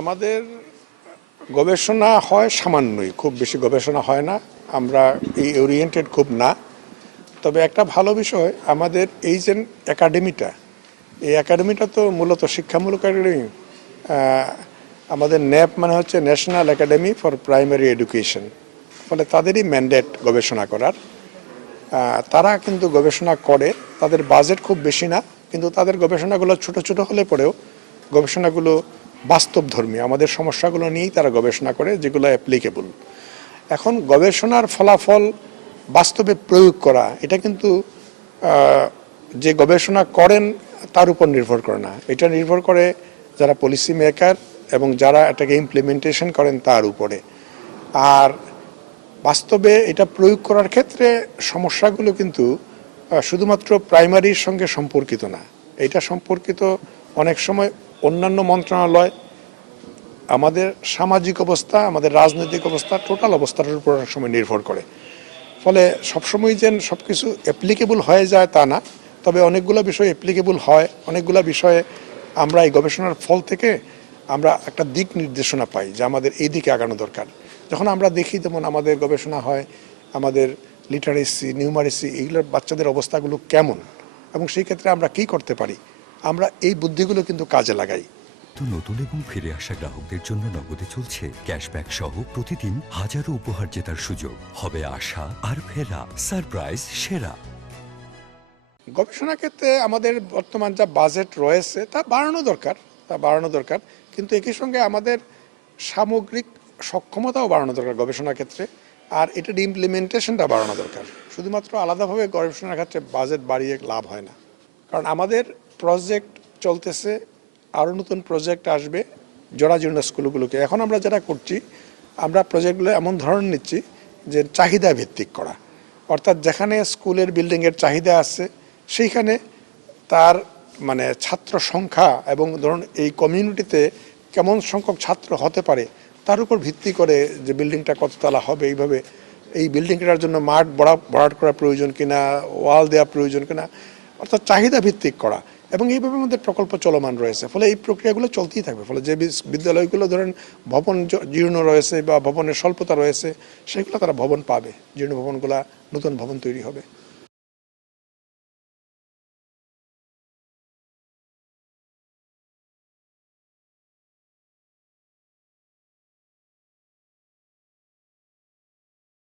আমাদের গবেষণা হয় সামান্যই, খুব বেশি গবেষণা হয় না। আমরা এই ওরিয়েন্টেড খুব না। তবে একটা ভালো বিষয়, আমাদের এই যে একাডেমিটা, এই একাডেমিটা তো মূলত শিক্ষামূলক একাডেমি। আমাদের ন্যাপ মানে হচ্ছে national academy for primary education. ফলে তাদেরই ম্যান্ডেট গবেষণা করার। তারা কিন্তু গবেষণা করে, তাদের বাজেট খুব বেশি না, কিন্তু তাদের গবেষণাগুলো ছোট ছোট হলে পরেও গবেষণাগুলো বাস্তবধর্মী, আমাদের সমস্যাগুলো নিয়েই তারা গবেষণা করে, যেগুলো অ্যাপ্লিকেবল। এখন গবেষণার ফলাফল বাস্তবে প্রয়োগ করা, এটা কিন্তু যে গবেষণা করেন তার উপর নির্ভর করে না, এটা নির্ভর করে যারা পলিসি মেকার এবং যারা এটাকে ইমপ্লিমেন্টেশন করেন তার উপরে। আর বাস্তবে এটা প্রয়োগ করার ক্ষেত্রে সমস্যাগুলো কিন্তু শুধুমাত্র প্রাইমারির সঙ্গে সম্পর্কিত না, এটা সম্পর্কিত অনেক সময় অন্যান্য মন্ত্রণালয়, আমাদের সামাজিক অবস্থা, আমাদের রাজনৈতিক অবস্থা, টোটাল অবস্থাটার উপর অনেক সময় নির্ভর করে। ফলে সবসময় যেন সব কিছু অ্যাপ্লিকেবল হয়ে যায় তা না, তবে অনেকগুলো বিষয় অ্যাপ্লিকেবল হয়। অনেকগুলো বিষয়ে আমরা এই গবেষণার ফল থেকে আমরা একটা দিক নির্দেশনা পাই যে আমাদের এই দিকে আগানো দরকার। যখন আমরা দেখি যেমন আমাদের গবেষণা হয়, আমাদের লিটারেসি, নিউমারেসি, এইগুলোর বাচ্চাদের অবস্থাগুলো কেমন এবং সেই ক্ষেত্রে আমরা কী করতে পারি, আমরা এই বুদ্ধিগুলো কিন্তু কাজে লাগাই। তো নতুন এবং ফিরে আসা গ্রাহকদের জন্য নগদে চলছে ক্যাশব্যাক সহ প্রতিদিন হাজারো উপহার জেতার সুযোগ। হবে আশা আর ফেরা, সারপ্রাইজ সেরা। গবেষণা ক্ষেত্রে আমাদের বর্তমান যা বাজেট রয়েছে তা বাড়ানো দরকার, কিন্তু একই সঙ্গে আমাদের সামগ্রিক সক্ষমতাও বাড়ানো দরকার গবেষণা ক্ষেত্রে। আর এটার ইমপ্লিমেন্টেশনটা বাড়ানো দরকার। শুধুমাত্র আলাদাভাবে গবেষণার ক্ষেত্রে বাজেট বাড়িয়ে লাভ হয় না, কারণ আমাদের প্রজেক্ট চলতেছে, আরও নতুন প্রজেক্ট আসবে জরাজীর্ণ স্কুলগুলোকে। এখন আমরা যেটা করছি, আমরা প্রজেক্টগুলো এমন ধরনের নিচ্ছি যে চাহিদা ভিত্তিক করা, অর্থাৎ যেখানে স্কুলের বিল্ডিংয়ের চাহিদা আছে সেইখানে তার মানে ছাত্র সংখ্যা এবং ধরুন এই কমিউনিটিতে কেমন সংখ্যক ছাত্র হতে পারে তার উপর ভিত্তি করে যে বিল্ডিংটা কততলা হবে, এইভাবে এই বিল্ডিংটার জন্য মাঠ ভরাট করা প্রয়োজন কিনা, ওয়াল দেওয়া প্রয়োজন কিনা, অর্থাৎ চাহিদা ভিত্তিক করা। এবং এইভাবে আমাদের প্রকল্প চলমান রয়েছে, ফলে এই প্রক্রিয়াগুলো চলতেই থাকবে। ফলে যে বিদ্যালয়গুলো ধরেন ভবন জীর্ণ রয়েছে বা ভবনের স্বল্পতা রয়েছে, সেগুলো তারা ভবন পাবে, জীর্ণ ভবনগুলা নতুন ভবন তৈরি হবে।